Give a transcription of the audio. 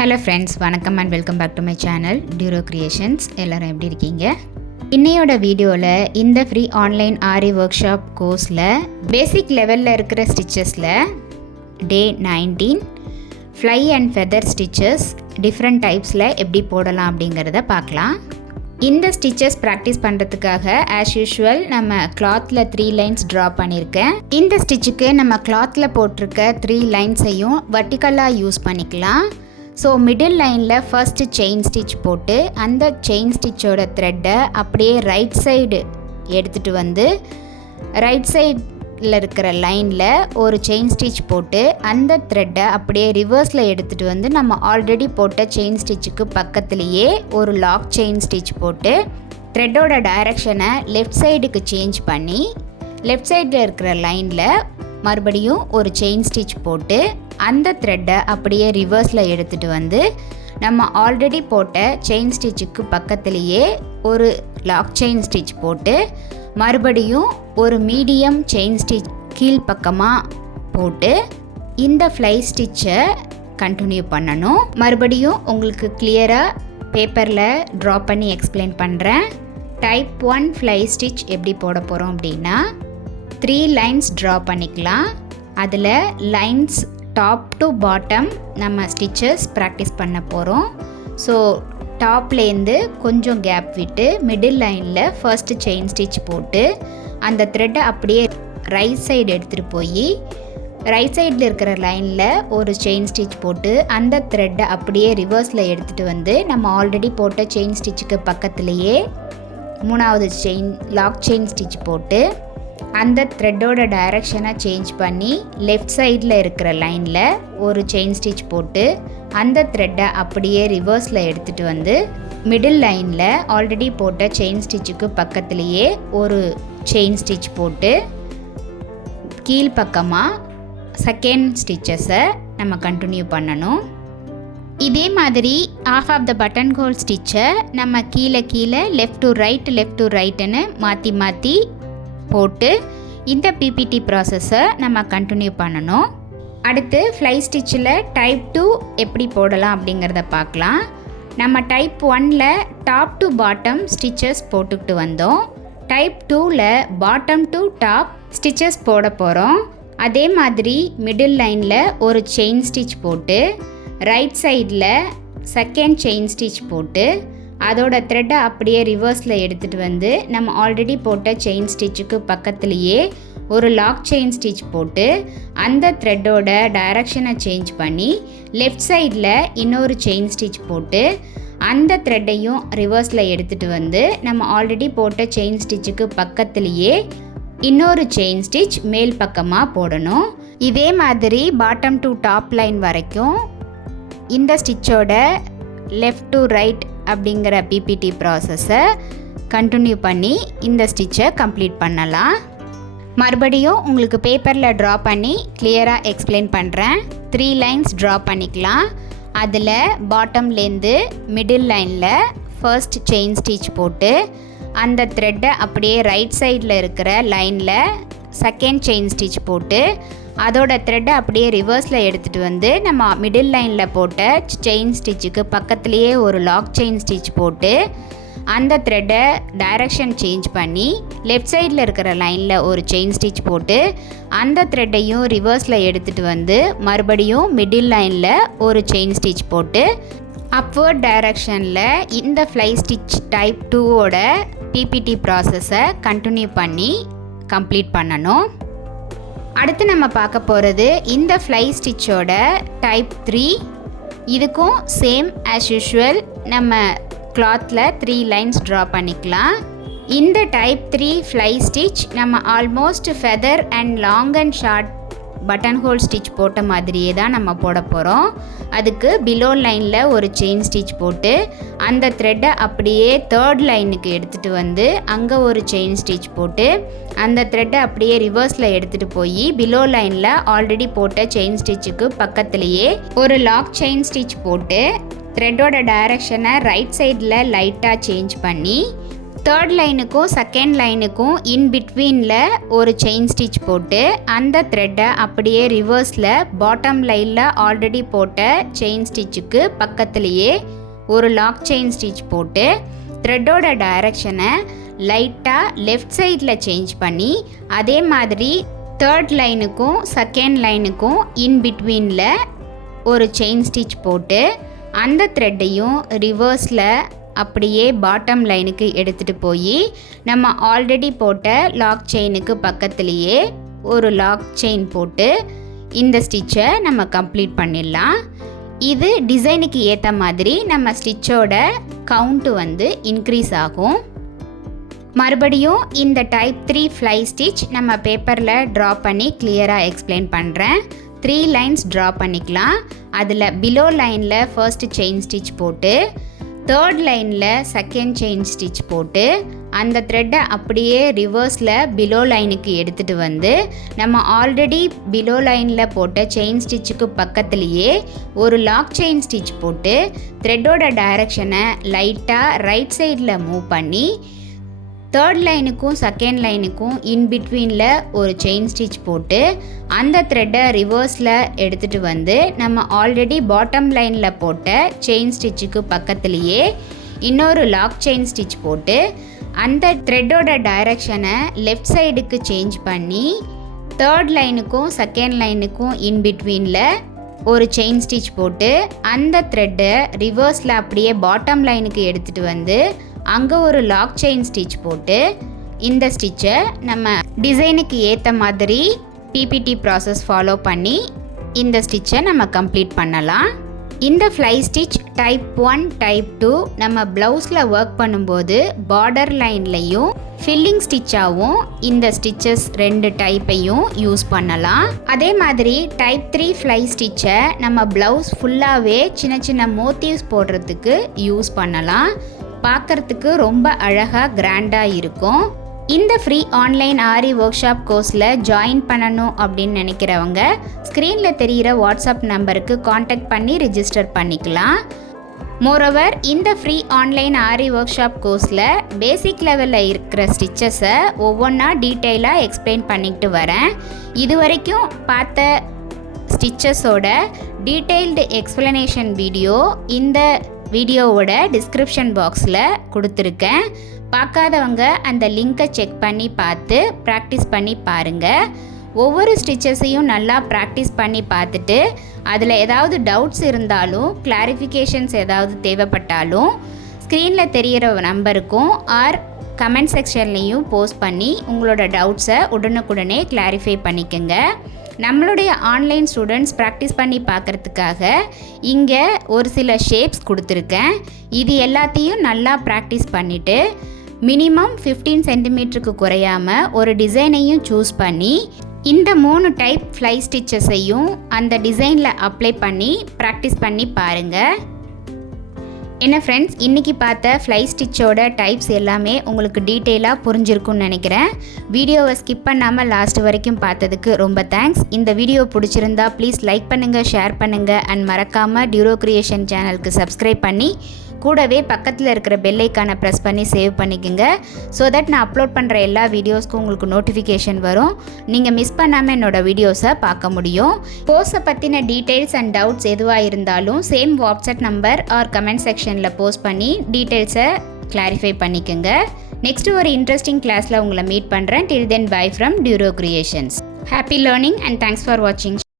Hello friends, வணக்கம் and welcome back to my channel Duro creations. எல்லோரும் எப்படி இருக்கீங்க? இன்னையோட வீடியோவில் இந்த free online aari workshop கோர்ஸில் பேசிக் லெவலில் இருக்கிற ஸ்டிச்சஸில் day 19 fly and feather stitches different டைப்ஸில் எப்படி போடலாம் அப்படிங்கிறத பார்க்கலாம். இந்த ஸ்டிச்சஸ் ப்ராக்டிஸ் பண்ணுறதுக்காக ஆஸ் யூஷுவல் நம்ம கிளாத்தில் 3 லைன்ஸ் ட்ரா பண்ணியிருக்கேன். இந்த ஸ்டிச்சுக்கு நம்ம கிளாத்தில் போட்டிருக்க 3 லைன்ஸையும் வர்டிக்கலாக யூஸ் பண்ணிக்கலாம். ஸோ மிடில் லைனில் ஃபர்ஸ்ட் செயின் ஸ்டிச் போட்டு அந்த செயின் ஸ்டிச்சோட த்ரெட்டை அப்படியே ரைட் சைடு எடுத்துகிட்டு வந்து ரைட் சைடில் இருக்கிற லைனில் ஒரு செயின் ஸ்டிச் போட்டு அந்த த்ரெட்டை அப்படியே ரிவர்ஸில் எடுத்துகிட்டு வந்து நம்ம ஆல்ரெடி போட்ட செயின் ஸ்டிச்சுக்கு பக்கத்துலேயே ஒரு லாக் செயின் ஸ்டிச் போட்டு த்ரெட்டோட டைரக்ஷனை லெஃப்ட் சைடுக்கு சேஞ்ச் பண்ணி லெஃப்ட் சைடில் இருக்கிற லைனில் மறுபடியும் ஒரு செயின் ஸ்டிச் போட்டு அந்த த்ரெட்டை அப்படியே ரிவர்ஸில் எடுத்துகிட்டு வந்து நம்ம ஆல்ரெடி போட்ட செயின் ஸ்டிச்சுக்கு பக்கத்துலேயே ஒரு லாக் செயின் ஸ்டிச் போட்டு மறுபடியும் ஒரு மீடியம் செயின் ஸ்டிச் கீழ்ப்பக்கமாக போட்டு இந்த ஃப்ளை ஸ்டிச்சை கண்டினியூ பண்ணணும். மறுபடியும் உங்களுக்கு கிளியராக பேப்பரில் ட்ரா பண்ணி எக்ஸ்பிளைன் பண்ணுறேன். டைப் 1 ஃப்ளை ஸ்டிச் எப்படி போட போகிறோம் அப்படின்னா 3 லைன்ஸ் ட்ரா பண்ணிக்கலாம். அதில் லைன்ஸ் டாப் டு பாட்டம் நம்ம ஸ்டிச்சஸ் ப்ராக்டிஸ் பண்ண போகிறோம். ஸோ டாப்லேருந்து கொஞ்சம் கேப் விட்டு மிடில் லைனில் ஃபர்ஸ்ட் செயின் ஸ்டிச் போட்டு அந்த த்ரெட்டை அப்படியே ரைட் சைடு எடுத்துகிட்டு போய் ரைட் சைடில் இருக்கிற லைனில் ஒரு செயின் ஸ்டிச் போட்டு அந்த த்ரெட்டை அப்படியே ரிவர்ஸில் எடுத்துகிட்டு வந்து நம்ம ஆல்ரெடி போட்ட செயின் ஸ்டிச்சுக்கு பக்கத்துலேயே 3வது செயின் லாக் செயின் ஸ்டிச் போட்டு அந்த த்ரெட்டோட டைரக்ஷனை சேஞ்ச் பண்ணி லெஃப்ட் சைடில் இருக்கிற லைனில் ஒரு செயின் ஸ்டிச் போட்டு அந்த த்ரெட்டை அப்படியே ரிவர்ஸில் எடுத்துகிட்டு வந்து மிடில் லைனில் ஆல்ரெடி போட்ட செயின் ஸ்டிச்சுக்கு பக்கத்துலேயே ஒரு செயின் ஸ்டிச் போட்டு கீழ்ப்பக்கமாக செகண்ட் ஸ்டிச்சஸை நம்ம கண்டினியூ பண்ணணும். இதே மாதிரி off off the button hole ஸ்டிச்சை நம்ம கீழே லெஃப்ட் டு ரைட்டுன்னு மாற்றி போட்டு இந்த பிபிடி ப்ராசஸை நம்ம கண்டினியூ பண்ணணும். அடுத்து ஃப்ளை ஸ்டிச்சில் டைப் 2 எப்படி போடலாம் அப்படிங்கிறத பார்க்கலாம். நம்ம டைப் 1ல் டாப் டு பாட்டம் ஸ்டிச்சஸ் போட்டுக்கிட்டு வந்தோம். டைப் 2ல் பாட்டம் டு டாப் ஸ்டிச்சஸ் போட போகிறோம். அதே மாதிரி மிடில் லைனில் ஒரு செயின் ஸ்டிச் போட்டு ரைட் சைடில் செகண்ட் செயின் ஸ்டிச் போட்டு அதோட த்ரெட்டை அப்படியே ரிவர்ஸில் எடுத்துகிட்டு வந்து நம்ம ஆல்ரெடி போட்ட செயின் ஸ்டிச்சுக்கு பக்கத்துலேயே ஒரு லாக் செயின் ஸ்டிச் போட்டு அந்த த்ரெட்டோட டைரக்ஷனை சேஞ்ச் பண்ணி லெஃப்ட் சைடில் இன்னொரு செயின் ஸ்டிச் போட்டு அந்த த்ரெட்டையும் ரிவர்ஸில் எடுத்துகிட்டு வந்து நம்ம ஆல்ரெடி போட்ட செயின் ஸ்டிச்சுக்கு பக்கத்துலேயே இன்னொரு செயின் ஸ்டிச் மேல் பக்கமாக போடணும். இதே மாதிரி பாட்டம் டு டாப் லைன் வரைக்கும் இந்த ஸ்டிச்சோட லெஃப்ட் டு ரைட் அப்படிங்கிற பிபிடி ப்ராசஸை கண்டினியூ பண்ணி இந்த ஸ்டிச்சை கம்ப்ளீட் பண்ணலாம். மறுபடியும் உங்களுக்கு பேப்பரில் ட்ரா பண்ணி கிளியராக எக்ஸ்பிளைன் பண்ணுறேன். 3 லைன்ஸ் ட்ரா பண்ணிக்கலாம். அதில் பாட்டம்லேருந்து மிடில் லைனில் ஃபர்ஸ்ட் செயின் ஸ்டிச் போட்டு அந்த த்ரெட்டை அப்படியே ரைட் சைடில் இருக்கிற லைனில் செகண்ட் செயின் ஸ்டிச் போட்டு அதோட த்ரெட்டை அப்படியே ரிவர்ஸில் எடுத்துகிட்டு வந்து நம்ம மிடில் லைனில் போட்ட செயின் ஸ்டிச்சுக்கு பக்கத்துலேயே ஒரு லாக் செயின் ஸ்டிச் போட்டு அந்த த்ரெட்டை டைரக்ஷன் சேஞ்ச் பண்ணி லெஃப்ட் சைடில் இருக்கிற லைனில் ஒரு செயின் ஸ்டிச் போட்டு அந்த த்ரெட்டையும் ரிவர்ஸில் எடுத்துகிட்டு வந்து மறுபடியும் மிடில் லைனில் ஒரு செயின் ஸ்டிச் போட்டு அப்வர்ட் டைரக்ஷனில் இந்த ஃப்ளை ஸ்டிச் டைப் 2ஓட பிபிடி ப்ராசஸை கண்டினியூ பண்ணி கம்ப்ளீட் பண்ணணும். அடுத்து நம்ம பார்க்க போகிறது இந்த ஃப்ளை ஸ்டிச்சோட டைப் 3. இதுக்கும் சேம் ஆஸ் யூஷுவல் நம்ம கிளாத்தில் 3 லைன்ஸ் ட்ரா பண்ணிக்கலாம். இந்த டைப் 3 ஃப்ளை ஸ்டிச் நம்ம almost feather and long and short button whole stitch போட்ட மாதிரியே தான் நம்ம போட போகிறோம். அதுக்கு பிலோ லைனில் ஒரு செயின் ஸ்டிச் போட்டு அந்த த்ரெட்டை அப்படியே 3rd லைனுக்கு எடுத்துகிட்டு வந்து அங்கே ஒரு செயின் ஸ்டிச் போட்டு அந்த த்ரெட்டை அப்படியே ரிவர்ஸில் எடுத்துகிட்டு போய் பிலோ லைனில் ஆல்ரெடி போட்ட செயின் ஸ்டிச்சுக்கு பக்கத்துலேயே ஒரு லாக் செயின் ஸ்டிச் போட்டு த்ரெட்டோட டைரக்ஷனை ரைட் சைடில் லைட்டாக சேஞ்ச் பண்ணி தேர்ட் லைனுக்கும் செகண்ட் லைனுக்கும் இன் பிட்வீனில் ஒரு செயின் ஸ்டிச் போட்டு அந்த த்ரெட்டை அப்படியே ரிவர்ஸில் பாட்டம் லைனில் ஆல்ரெடி போட்ட செயின் ஸ்டிச்சுக்கு பக்கத்துலேயே ஒரு லாக் செயின் ஸ்டிச் போட்டு த்ரெட்டோட டைரக்ஷனை லைட்டாக லெஃப்ட் சைடில் சேஞ்ச் பண்ணி அதே மாதிரி தேர்ட் லைனுக்கும் செகண்ட் லைனுக்கும் இன் பிட்வீனில் ஒரு செயின் ஸ்டிச் போட்டு அந்த த்ரெட்டையும் ரிவர்ஸில் அப்படியே பாட்டம் லைனுக்கு எடுத்துகிட்டு போய் நம்ம ஆல்ரெடி போட்ட லாக் செயினுக்கு பக்கத்துலேயே ஒரு லாக் செயின் போட்டு இந்த ஸ்டிச்சை நம்ம கம்ப்ளீட் பண்ணிடலாம். இது டிசைனுக்கு ஏற்ற மாதிரி நம்ம ஸ்டிச்சோட கவுண்ட்டு வந்து இன்க்ரீஸ் ஆகும். மறுபடியும் இந்த டைப் 3 ஃப்ளை ஸ்டிச் நம்ம பேப்பரில் ட்ரா பண்ணி கிளியராக எக்ஸ்பிளைன் பண்ணுறேன். 3 லைன்ஸ் ட்ரா பண்ணிக்கலாம். அதில் பிலோ லைனில் ஃபர்ஸ்ட் செயின் ஸ்டிச் போட்டு தேர்ட் லைனில் செகண்ட் செயின் ஸ்டிச் போட்டு அந்த த்ரெட்டை அப்படியே ரிவர்ஸில் பிலோ லைனுக்கு எடுத்துகிட்டு வந்து நம்ம ஆல்ரெடி பிலோ லைனில் போட்ட செயின் ஸ்டிச்சுக்கு பக்கத்துலேயே ஒரு லாக் செயின் ஸ்டிச் போட்டு த்ரெட்டோட டைரக்ஷனை லைட்டாக ரைட் சைடில் மூவ் பண்ணி தேர்ட் லைனுக்கும் செகண்ட் லைனுக்கும் இன் பிட்வீனில் ஒரு செயின் ஸ்டிச் போட்டு அந்த த்ரெட்டை ரிவர்ஸில் எடுத்துகிட்டு வந்து நம்ம ஆல்ரெடி பாட்டம் லைனில் போட்ட செயின் ஸ்டிச்சுக்கு பக்கத்துலேயே இன்னொரு லாக் செயின் ஸ்டிச் போட்டு அந்த த்ரெட்டோட டைரக்ஷனை லெஃப்ட் சைடுக்கு சேஞ்ச் பண்ணி தேர்ட் லைனுக்கும் செகண்ட் லைனுக்கும் இன் பிட்வீனில் ஒரு செயின் ஸ்டிச் போட்டு அந்த த்ரெட்டை ரிவர்ஸில் அப்படியே பாட்டம் லைனுக்கு எடுத்துகிட்டு வந்து அங்கே ஒரு லாக் செயின் ஸ்டிச் போட்டு இந்த ஸ்டிச்சை நம்ம டிசைனுக்கு ஏற்ற மாதிரி பிபிடி ப்ராசஸ் ஃபாலோ பண்ணி இந்த ஸ்டிச்சை நம்ம கம்ப்ளீட் பண்ணலாம். இந்த ஃப்ளை ஸ்டிச் டைப் 1 டைப் 2 நம்ம ப்ளவுஸில் ஒர்க் பண்ணும்போது பார்டர் லைன்லையும் ஃபில்லிங் ஸ்டிச்சாகவும் இந்த ஸ்டிச்சஸ் 2 டைப்பையும் யூஸ் பண்ணலாம். அதே மாதிரி டைப் 3 ஃப்ளை ஸ்டிச்சை நம்ம ப்ளவுஸ் ஃபுல்லாகவே சின்ன சின்ன மோட்டிவ்ஸ் போடுறதுக்கு யூஸ் பண்ணலாம். பார்க்குறதுக்கு ரொம்ப அழகாக கிராண்டாக இருக்கும். இந்த free online aari workshop கோர்ஸில் ஜாயின் பண்ணணும் அப்படின்னு நினைக்கிறவங்க ஸ்க்ரீனில் தெரிகிற வாட்ஸ்அப் நம்பருக்கு காண்டாக்ட் பண்ணி ரிஜிஸ்டர் பண்ணிக்கலாம். மோரோவர் இந்த free online aari workshop கோர்ஸில் பேசிக் லெவலில் இருக்கிற ஸ்டிச்சஸை ஒவ்வொன்றா டீட்டெயிலாக எக்ஸ்பிளைன் பண்ணிக்கிட்டு வரேன். இது வரைக்கும் பார்த்த ஸ்டிச்சஸோட டீட்டெயில்டு எக்ஸ்ப்ளனேஷன் வீடியோ இந்த வீடியோவோட டிஸ்கிரிப்ஷன் பாக்ஸில் கொடுத்துருக்கேன். பார்க்காதவங்க அந்த லிங்கை செக் பண்ணி பார்த்து ப்ராக்டிஸ் பண்ணி பாருங்கள். ஒவ்வொரு ஸ்டிச்சஸையும் நல்லா ப்ராக்டிஸ் பண்ணி பார்த்துட்டு அதில் ஏதாவது டவுட்ஸ் இருந்தாலும் கிளாரிஃபிகேஷன்ஸ் ஏதாவது தேவைப்பட்டாலும் ஸ்க்ரீனில் தெரிகிற நம்பருக்கும் ஆர் கமெண்ட் செக்ஷன்லேயும் போஸ்ட் பண்ணி உங்களோட டவுட்ஸை உடனுக்குடனே கிளாரிஃபை பண்ணிக்கோங்க. நம்மளுடைய ஆன்லைன் ஸ்டூடெண்ட்ஸ் ப்ராக்டிஸ் பண்ணி பார்க்குறதுக்காக இங்கே ஒரு சில ஷேப்ஸ் கொடுத்துருக்கேன். இது எல்லாத்தையும் நல்லா ப்ராக்டிஸ் பண்ணிவிட்டு மினிமம் 15 சென்டிமீட்டருக்கு குறையாமல் ஒரு டிசைனையும் சூஸ் பண்ணி இந்த 3 டைப் ஃப்ளை ஸ்டிச்சஸையும் அந்த டிசைனில் அப்ளை பண்ணி ப்ராக்டிஸ் பண்ணி பாருங்கள். என்ன ஃப்ரெண்ட்ஸ், இன்றைக்கி பார்த்த ஃப்ளை ஸ்டிச்சோட டைப்ஸ் எல்லாமே உங்களுக்கு டீட்டெயிலாக புரிஞ்சிருக்குன்னு நினைக்கிறேன். வீடியோவை ஸ்கிப் பண்ணாமல் லாஸ்ட் வரைக்கும் பார்த்ததுக்கு ரொம்ப தேங்க்ஸ். இந்த வீடியோ பிடிச்சிருந்தா ப்ளீஸ் லைக் பண்ணுங்கள், ஷேர் பண்ணுங்கள் அண்ட் மறக்காமல் டியூரோ கிரியேஷன் சேனலுக்கு சப்ஸ்கிரைப் பண்ணி கூடவே பக்கத்தில் இருக்கிற பெல் ஐக்கானை ப்ரெஸ் பண்ணி சேவ் பண்ணிக்கோங்க. ஸோ தட் நான் அப்லோட் பண்ணுற எல்லா வீடியோஸ்க்கும் உங்களுக்கு நோட்டிஃபிகேஷன் வரும். நீங்கள் மிஸ் பண்ணாமல் என்னோடய வீடியோஸை பார்க்க முடியும். கோர்ஸை பற்றின டீட்டெயில்ஸ் அண்ட் டவுட்ஸ் எதுவாக இருந்தாலும் same WhatsApp number or comment செக்ஷனில் போஸ்ட் பண்ணி டீட்டெயில்ஸை கிளாரிஃபை பண்ணிக்கோங்க. நெக்ஸ்ட்டு ஒரு இன்ட்ரெஸ்டிங் கிளாஸில் உங்களை மீட் பண்ணுறேன். Till then bye from Duro creations. Happy learning and thanks for வாட்சிங்.